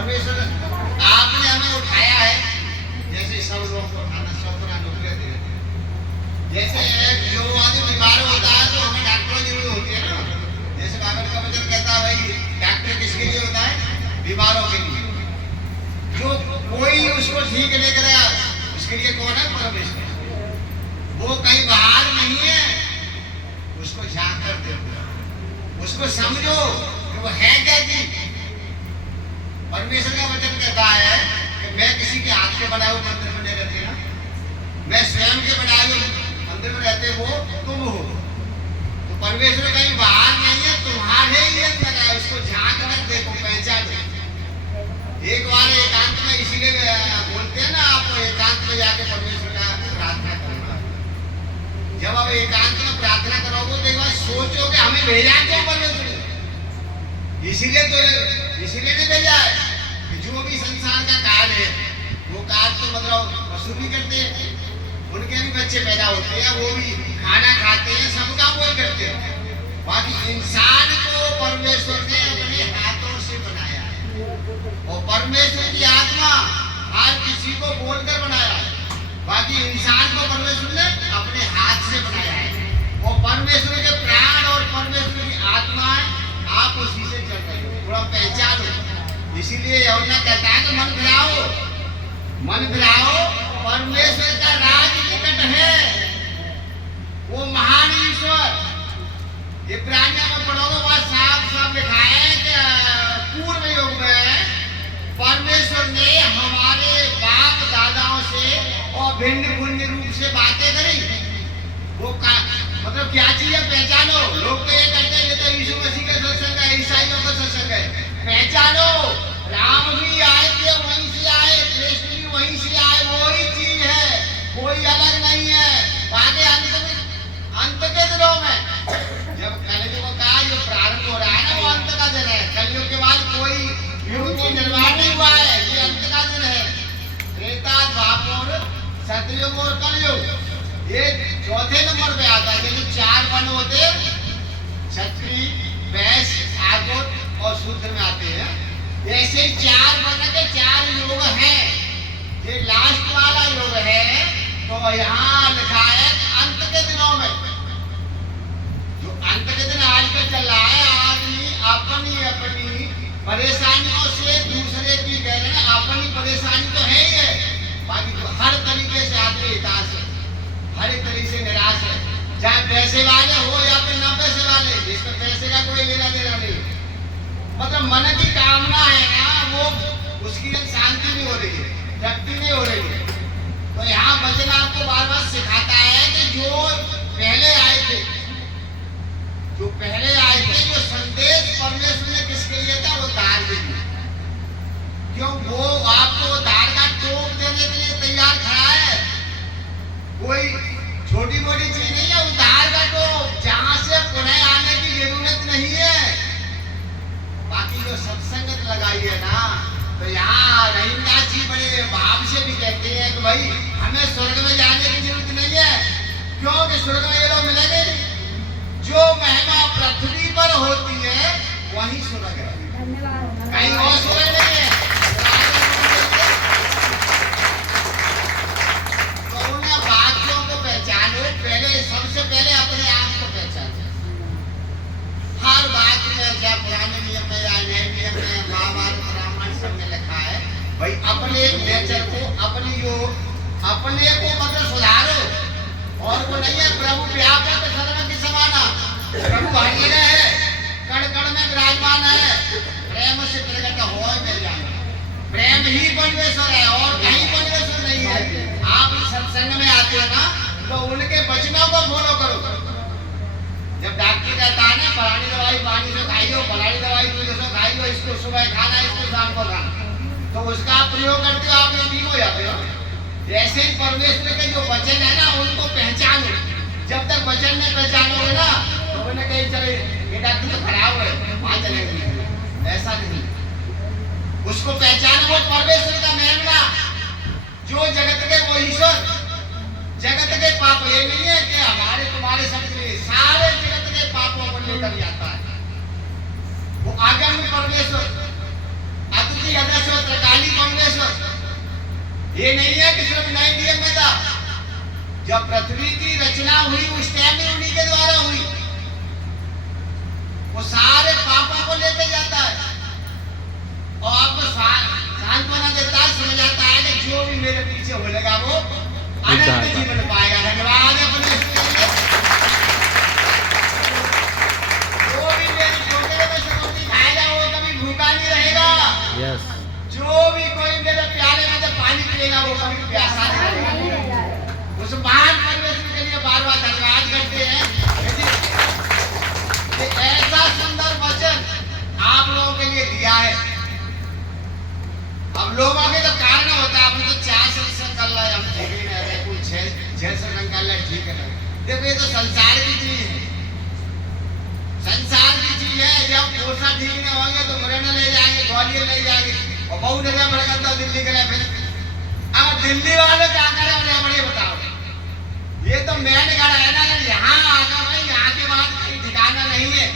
परमेश्वर आपने हमें उठाया है, जैसे सब लोगों को उठाना, सब तरह नौकरी दे रहे हैं। जैसे जो आदमी बीमार होता है तो हमें डॉक्टरों की जरूरत होती है ना। जैसे बाइबल का वचन कहता है भाई डॉक्टर किसके लिए होता है? बीमारों के लिए। जो कोई उसको ठीक नहीं करेगा उसके लिए कौन है? परमेश्वर। वो कहीं बाहर नहीं है, उसको झांक कर देखो, उसको समझो कि वो है क्या चीज। परमेश्वर का वचन कहता है कि मैं किसी के हाथ के बनाए हुए मंदिर में नहीं रहते ना, मैं स्वयं के बनाए हुए मंदिर में रहते वो तुम हो। तो परमेश्वर कहीं बाहर नहीं है, तुम्हारे ही अंदर है। उसको झांक कर देखो, पहचानो। एक बार एकांत में इसीलिए बोलते हैं ना, आपको एकांत में जाके परमेश्वर का प्रार्थना करना। जब आप एकांत में प्रार्थना करोगे तो एक बार सोचो कि हमें भेजा क्यों परमेश्वर ने। इसीलिए नहीं भेजा है कि जो भी संसार का कार्य है वो कार्य तो मतलब पशु भी करते हैं, उनके भी बच्चे पैदा होते हैं, वो भी खाना खाते हैं, सब काम वो करते हैं। बाकी इंसान को परमेश्वर ने अपने हाथों से बनाया है और परमेश्वर की आत्मा हर किसी को बोलकर बनाया है। बाकी इंसान को परमेश्वर ने अपने हाथ से बनाया है और परमेश्वर के प्राण और परमेश्वर की आत्मा आप उसी से चल रहे हो। थोड़ा पहचानो। इसीलिए यूहन्ना कहता है कि मन फिराओ, मन फिराओ, परमेश्वर का राज निकट है। वो महान ईश्वर, इब्रानियों में पढ़ोगे वहां साफ साफ लिखा है कि पूर्व युग में परमेश्वर ने हमारे बाप दादाओं से और भिन्न भिन्न रूप से बातें करी। वो मतलब क्या चीज है? पहचानो। लोग तो ये कहते हैं ये तो यीशु मसीह का सत्संग है, ईसाइयों का सत्संग है। पहचानो, राम भी आए थे वहीं से आए, कृष्ण भी वहीं से आए, वही चीज है, कोई अलग नहीं है। आगे अंत के दिनों में जब कलयुग का जो प्रारंभ हो रहा है ना, वो अंत का दिन है। कलयुग के बाद कोई युग तो निर्माण नहीं हुआ है, ये अंत का दिन है। त्रेता, द्वापर, सतयुग और कलयुग ये चौथे नंबर पे आता है। जैसे चार वर्ण होते, क्षत्रिय, वैश्य, आर्य और शूद्र में आते हैं, ऐसे चार वर्ण के चार योग हैं। ये लास्ट वाला योग है तो यहाँ लिखा है अंत के दिनों में। जो अंत के दिन आज का चल रहा है, आदमी अपनी अपनी परेशानियों से दूसरे की कह रहे हैं। अपनी परेशानी तो है ही है, बाकी तो हर तरीके से आदमी हिताश है, हर एक तरीके से निराश है। चाहे पैसे वाले हो या फिर न पैसे वाले, जिसमें पैसे का कोई लेना देना नहीं। मतलब मन की कामना है ना, वो उसकी शांति नहीं हो रही है, तृप्ति नहीं हो रही है। तो यहाँ वचन आपको बार बार सिखाता है कि जो पहले आए थे, जो संदेश परमेश्वर ने किसके लिए था? वो उद्धार के लिए। क्यों? वो आपको उद्धार का टोक देने के लिए तैयार खड़ा है। कोई छोटी मोटी चीज नहीं है उद्धार का टोक, जहां से पुनः आने की जरूरत नहीं है। बाकी जो सत्संगत लगाई है ना, तो यहाँ रहीमदास जी बड़े भाव से भी कहते हैं कि भाई हमें स्वर्ग में जाने की जरूरत नहीं है, क्योंकि स्वर्ग में ये लोग मिलेंगे नहीं। जो महिमा पृथ्वी पर होती है वही स्वर्ग है, कहीं और स्वर्ग नहीं है। तो उन बातों को पहचानो। पहले सबसे पहले अपने आप को पहचानो। हर बात में, क्या पुराने नियम में या नए नियम में, महाभारत रामायण सब में लिखा है भाई अपने नेचर को, अपने को मतलब सुधारो। और वो नहीं है प्रभु व्यापक सर्व की समाना, प्रभु हर जगह है, कण कण में विराजमान है। प्रेम से प्रकट हो मेरे जान, प्रेम ही परमेश्वर है और कहीं परमेश्वर नहीं है। आप सत्संग में आते हो ना, तो उनके वचनों को फॉलो करो। जब डॉक्टर कहता है ना फलानी दवाई पानी से खाइयो, फलानी दवाई दूध से खाइयो, इसको सुबह खाना, इसको शाम को खाना, तो उसका आप प्रयोग करते हो, आप ठीक हो जाते हो। जैसे ही परमेश्वर के जो वचन है ना, उनको पहचानो। जब तक वचन नहीं पहचानोगे ना, तो उन्हें कहीं चले ये डॉक्टर तो खराब है, वहां चलेंगे। ऐसा नहीं, उसको पहचानो। वो परमेश्वर का महिमा, जो जगत के वो ईश्वर, जगत के पाप ये नहीं है कि हमारे तुम्हारे सबसे सारे जगत के पापों को लेकर जाता है। वो आगम परमेश्वर, अद्वितीय अदृश्य ये नहीं है कि सिर्फ 90 में था। जब पृथ्वी की रचना हुई उस टाइम में उन्हीं के द्वारा हुई। वो सारे पापों को लेके जाता है और आपको सांत्वना देता है, समझ आता है कि जो भी मेरे पीछे बोलेगा वो अनंत जीवन पाएगा। धन्यवाद अपने जो भी मेरे छोटे में से रोटी खाएगा वो कभी भूखा नहीं रहेगा। यस जो भी कोई मेरे प्याले में से पानी पिएगा वो कभी प्यासा नहीं रहेगा। उस महान परमेश्वर के लिए बार बार धन्यवाद करते हैं कि ऐसा सुंदर वचन आप लोगों के लिए दिया है। अब लोगों के तो कारण होता है, हम तो 4 सत्संग कर रहे हैं, हम ठीक ही नहीं रहे, कुछ 6 सत्संग कर रहे ठीक है। देखो ये तो संसार की चीज है, संसार की चीज है। जब पोषण ठीक नहीं होंगे तो मुरैना ले जाएंगे, ग्वालियर ले जाएंगे और बहुत जगह भड़कता दिल्ली के लिए। फिर अब दिल्ली वाले क्या करें उन्हें बड़े बताओ। ये तो मेन घर है ना, अगर यहाँ आकर भाई यहाँ के बाद कहीं ठिकाना नहीं है।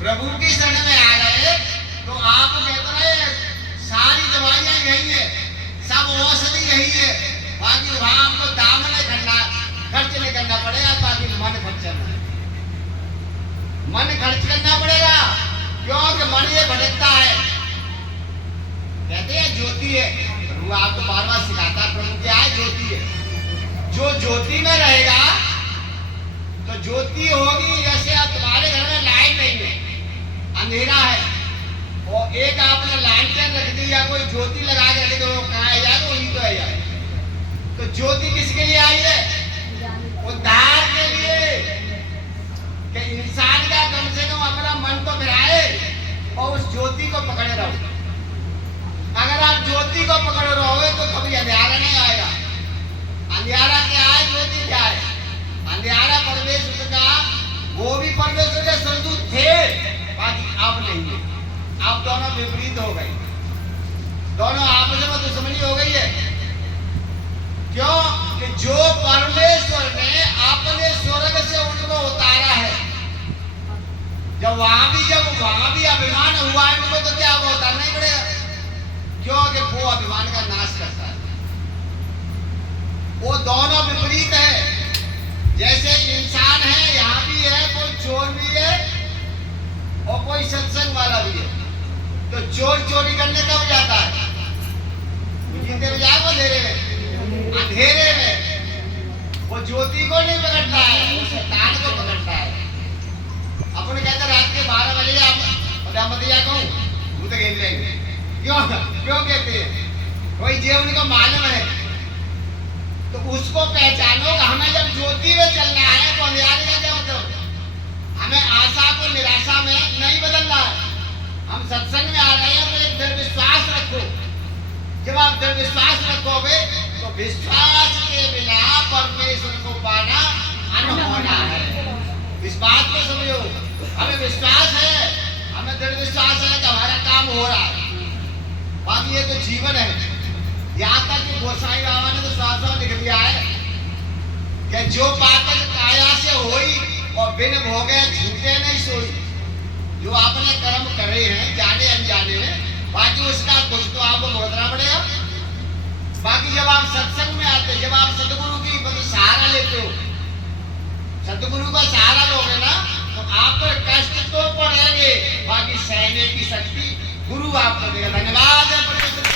प्रभु की शरण में आ गए तो आप कहते रहे सारी दवाइयां यही है, सब औषधि यही है। बाकी वहां आपको दाम नहीं करना, खर्च नहीं करना पड़ेगा, बाकी मन खर्च करना, मन खर्च करना पड़ेगा। क्योंकि मन ये भटकता है। कहते हैं ज्योति है, प्रभु आपको बार बार सिखाता है, प्रभु क्या है? ज्योति है। जो ज्योति में रहेगा तो ज्योति होगी। जैसे अब तुम्हारे घर में लाइट नहीं है, अंधेरा है, और एक आपने लैंटर्न रख दी या कोई ज्योति लगा के रख दो, कहाँ है जाए? वही तो है यार। तो ज्योति किसके लिए आई है? उद्धार के लिए, कि इंसान का कम से कम अपना मन तो फिराए और उस ज्योति को पकड़े रहो। अगर आप ज्योति को पकड़े रहोगे तो कभी अंधेरा नहीं आएगा। अंधेरा क्या है? ज्योति क्या है? अंधेरा परमेश्वर का, वो भी परमेश्वर के सरदूत थे, बाकी अब नहीं है। अब दोनों विपरीत हो गए, दोनों आपस में दुश्मनी हो गई है। क्यों? कि जो परमेश्वर ने अपने स्वर्ग से उनको उतारा है, जब वहां भी अभिमान हुआ है उनको, तो क्या वो उतारना ही पड़ेगा। क्योंकि वो अभिमान का नाश करता है। वो दोनों विपरीत है। जैसे इंसान है, यहाँ भी है, कोई चोर भी है और कोई सत्संग वाला भी है। तो चोर चोरी करने कब जाता है? जीते बजाय वो अंधेरे में वो ज्योति को नहीं पकड़ता है, वो शैतान को पकड़ता है। अपने कहते रात के 12 बजे आप मत कहूँ भूत खेल लेंगे। क्यों कहते हैं? कोई जे उनको मालूम है तो उसको पहचानो। हमें जब ज्योति में चलना है तो अंधेरे का क्या मतलब? हमें आशा को निराशा में नहीं बदलना है। हम सत्संग में आ रहे हैं तो एक दृढ़ विश्वास रखो। जब आप दृढ़ विश्वास रखोगे तो विश्वास के बिना परमेश्वर को पाना अनहोना है। इस बात को समझो। हमें विश्वास है, हमें दृढ़ विश्वास है कि हमारा काम हो रहा है। बाकी ये तो जीवन है। यहाँ तक कि गोसाई बाबा ने तो शास्त्रों में लिख दिया है कि जो बात काया से होई और बिन भोगे झूठे नहीं सोई। जो आपने कर्म करे हैं जाने अनजाने में, बाकी उसका कुछ तो आपको भुगतना पड़ेगा। बाकी जब आप सत्संग में आते, जब आप सतगुरु की सहारा लेते हो, सतगुरु का सहारा लोगे ना, तो आप पर कष्ट तो पड़ेंगे, बाकी सहने की शक्ति गुरु आपको देगा। धन्यवाद है परमेश्वर।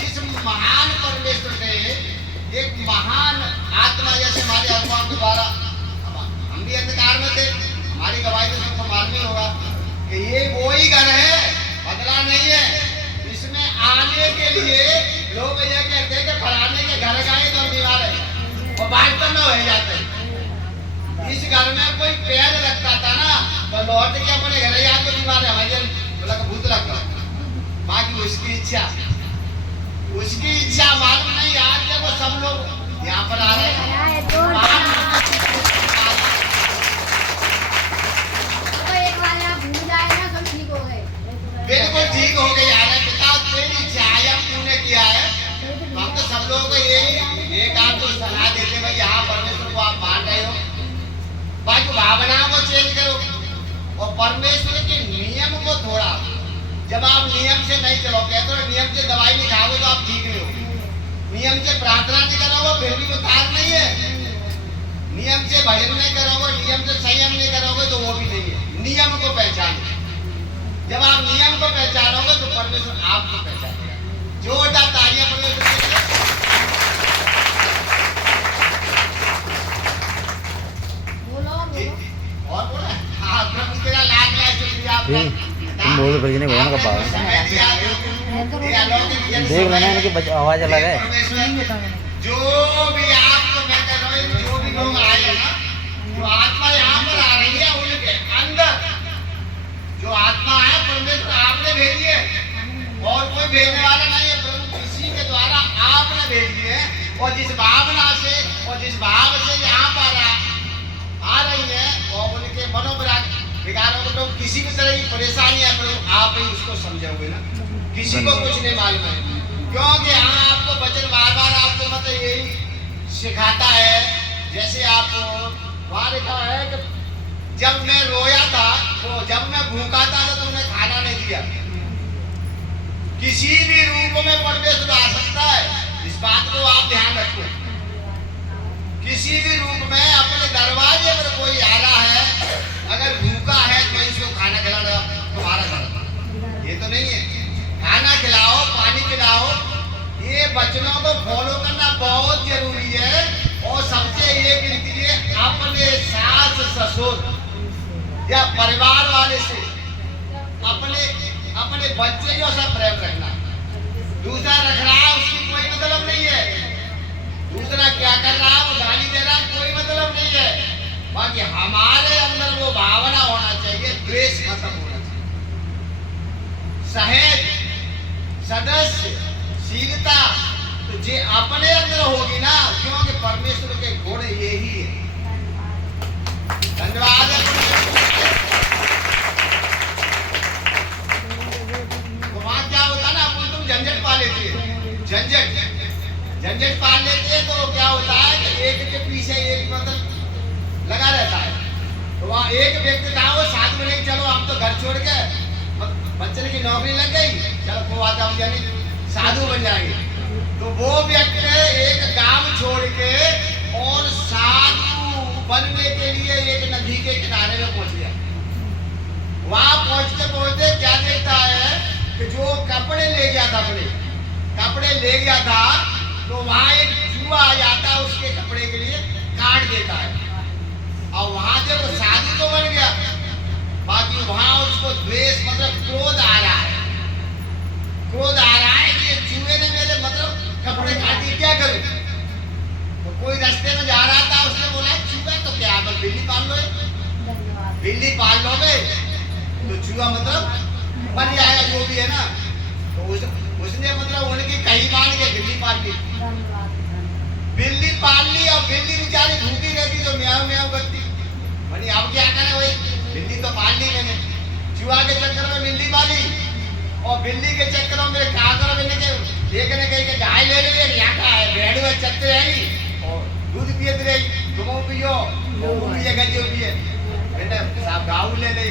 जिस महान परमेश्वर ने एक महान आत्मा, जैसे हमारे अनुभव के द्वारा, हम भी अंधकार में थे, हमारी गवाही तो सबको मालूम ही होगा कि ये वो ही घर है, बदला नहीं है। इसमें आने के लिए लोग ये कहते हैं कि फलाने के घर गए तो बीमार है, और वास्तव में हो जाते हैं। इस घर में कोई पैर रखता था ना तो लौट के अपने घर या तो बीमार है, हमारे बोला कि भूत लग गया। बाकी उसकी इच्छा मालूम नहीं। आज देखो सब लोग यहाँ पर आ रहे हैं, बिल्कुल ठीक हो गई। पिता तेरी इच्छा तूने किया है, हम तो सब लोगों को यही एक आपको सलाह देते भाई, यहाँ परमेश्वर को आप मान रहे हो, बाकी भावनाओं को चेंज करो और परमेश्वर के नियम को थोड़ा, जब आप नियम से नहीं चलो, कहते हो नियम से दवाई नहीं खाओगे तो आप ठीक नहीं हो, नियम से प्रार्थना नहीं करोगे फिर भी उतार नहीं है, नियम से भजन नहीं करोगे, नियम से संयम नहीं करोगे तो वो भी नहीं है। नियम को पहचानो, जब आप नियम को पहचानोगे तो परमेश्वर आपको पहचानेगा। जोरदार तालियां परमेश्वर के लिए। और बोला हाँ, प्रभु तेरा लाख लाख शुक्रिया आपका। तुम बोल रहे नहीं बोला ना कब देख लेना इनकी आवाज अलग है। जो भी आपको मैं कह रहा हूँ, जो भी लोग आए हैं ना, जो आत्मा यहाँ पर आ रही है उनके अंदर जो आत्मा है परमेश्वर आपने भेजी है और कोई भेजने वाला नहीं है, प्रभु किसी के द्वारा आपने भेजी है। और जिस भावना से और जिस भाव से यहाँ पर आ रही है और उनके मनोविकारों को, तो किसी भी तरह की परेशानी है प्रभु आप ही उसको समझोगे ना, किसी को कुछ नहीं मालूम है, क्योंकि हाँ आपको वचन बार बार आपको मतलब यही सिखाता है। जैसे आपको वहाँ लिखा है कि जब मैं रोया था तो जब मैं भूखा था तो तुमने खाना नहीं दिया। किसी भी रूप में परमेश्वर आ सकता है, इस बात को आप ध्यान रखो। किसी भी रूप में अपने दरवाजे पर कोई आ रहा है, अगर भूखा है तो इसको खाना खिलाना तुम्हारा घर, ये तो नहीं है। खाना खिलाओ, पानी पिलाओ, ये वचनों को फॉलो करना बहुत जरूरी है। और सबसे एक रीति अपने सास ससुर या परिवार वाले से अपने बच्चे जो सब प्रेम रखना। दूसरा रख रहा है उसकी कोई मतलब नहीं है, दूसरा क्या कर रहा है वो गाली दे रहा है, कोई मतलब नहीं है। बाकी हमारे अंदर वो भावना होना चाहिए, द्वेष खत्म होना चाहिए, सहज सदस्यशीलता तो जे अपने अंदर होगी ना, क्योंकि परमेश्वर के गुण यही है। धन्यवाद है। तो वहां क्या होता ना, तुम झंझट पा लेती है, झंझट पाल लेती है तो क्या होता है कि एक के पीछे एक मतलब लगा रहता है। तो वहाँ एक व्यक्ति था, वो साथ में नहीं, चलो हम तो घर छोड़ के बच्चे की नौकरी लग गई, चलो वो आता हम यानी साधु बन जाएंगे। तो वो व्यक्ति एक गांव छोड़ के और साधु बनने के लिए एक नदी के किनारे में पहुंच गया। वहां पहुंचते पहुंचते क्या देखता है कि जो कपड़े ले गया था, अपने कपड़े ले गया था, तो वहां एक चूहा आ जाता है, उसके कपड़े के लिए काट देता है। और वहां से वो साधु तो बन गया, बाकी वहां उसको द्वेष मतलब क्रोध आ रहा है, क्रोध आ रहा है कि ये चूहे ने मेरे मतलब कपड़े काटी, क्या करूं। तो कोई रास्ते में जा रहा था, उसने बोला चूहा तो क्या है, बिल्ली पाल लो, बिल्ली पाल लोगे तो चूहा मतलब मर जाएगा, जो भी है ना। तो उसने मतलब उनकी कही मान के बिल्ली पाल ली, बिल्ली पाल ली। और बिल्ली बेचारी भूखी रहती तो म्याऊं म्याऊं करती, मनी अब क्या करे भाई, बिल्ली तो पाल ली मैंने, चूहा के चक्कर में बिल्ली पाली और बिल्ली के चक्कर में क्या करो, मैंने एक ने कही कि गाय ले लो, यहाँ का है भेड़ में चलते रहेगी और दूध पियत रहेगी, तुम पियो वो पिए गजो पिए, मैंने साहब गाँव ले ली।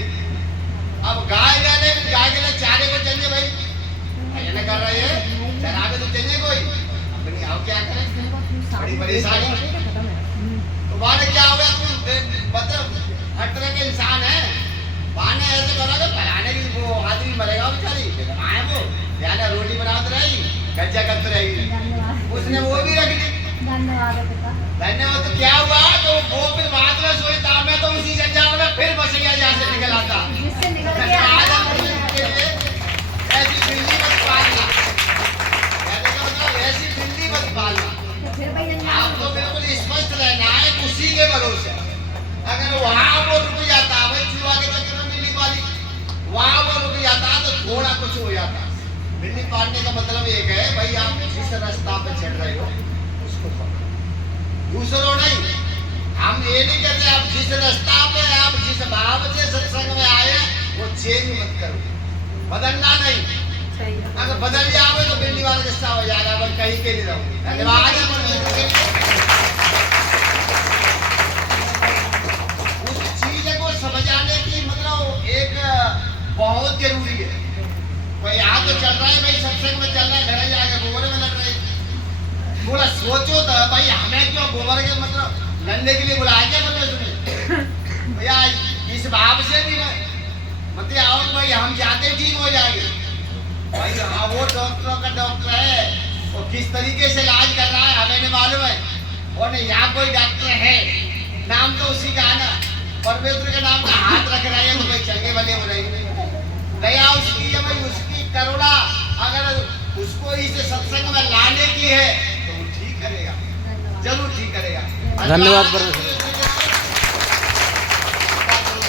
अब गाय ले ले, गाय के लिए चारे को चाहिए भाई, ऐसा कर रहे हैं चरा के तो चाहिए कोई, अपनी आओ क्या करें, बड़ी परेशानी। तो बाने क्या हो गया, तुम मतलब हर तरह के इंसान है, बाने ऐसे करोगे फलाने की वो आदमी मरेगा बेचारी, आए वो यानी रोटी बनाते रहेगी, गज्जा करते रहेगी, उसने वो भी रख ली। धन्यवाद। तो क्या हुआ, तो वो फिर बाद में सोचता मैं तो उसी जंजाल में फिर फंस गया जहाँ से निकल आता। ऐसी बिल्ली मत पालना, ऐसी बिल्ली मत पालना, आपको बिल्कुल स्पष्ट रहना है उसी के भरोसे। अगर वहाँ वो रुक जाता, भाई चूहा के चक्कर में बिल्ली पाली, वहाँ वो रुक जाता तो थोड़ा कुछ हो जाता। बिल्ली पालने का मतलब एक है भाई, आप जिस रास्ता पे चढ़ रहे हो उसको पकड़ो, दूसरों नहीं। हम ये नहीं कहते आप जिस रास्ता पे आप जिस भाव से सत्संग में आए वो चेंज मत करो, बदलना नहीं। अगर बदल जाओगे तो बिल्ली वाला रिश्ता हो जाएगा, बस कहीं के नहीं रहोगे। धन्यवाद। उस चीज को समझाने की मतलब एक बहुत जरूरी है। भाई यहाँ तो चल रहा है, भाई सत्संग में चल रहा है, घर जाके गोबर में लग रहे हैं। बोला सोचो तो भाई हमें क्यों गोबर के मतलब लड़ने के लिए बुलाया क्या मतलब तुम्हें भैया, इस भाव से भी ना मतलब आओ भाई हम जाते ठीक हो जाएंगे। भाई हाँ वो डॉक्टरों का डॉक्टर है, वो किस तरीके से इलाज कर रहा है हमें नहीं मालूम है। और नहीं यहाँ कोई डॉक्टर है, नाम तो उसी का है ना, परमेश्वर के नाम का हाथ रख रहे हैं तो भाई चंगे भले हो रहे हैं। दया उसकी है भाई, उसकी करुणा अगर उसको इस सत्संग में लाने की है तो वो ठीक करेगा, जरूर ठीक करेगा। धन्यवाद।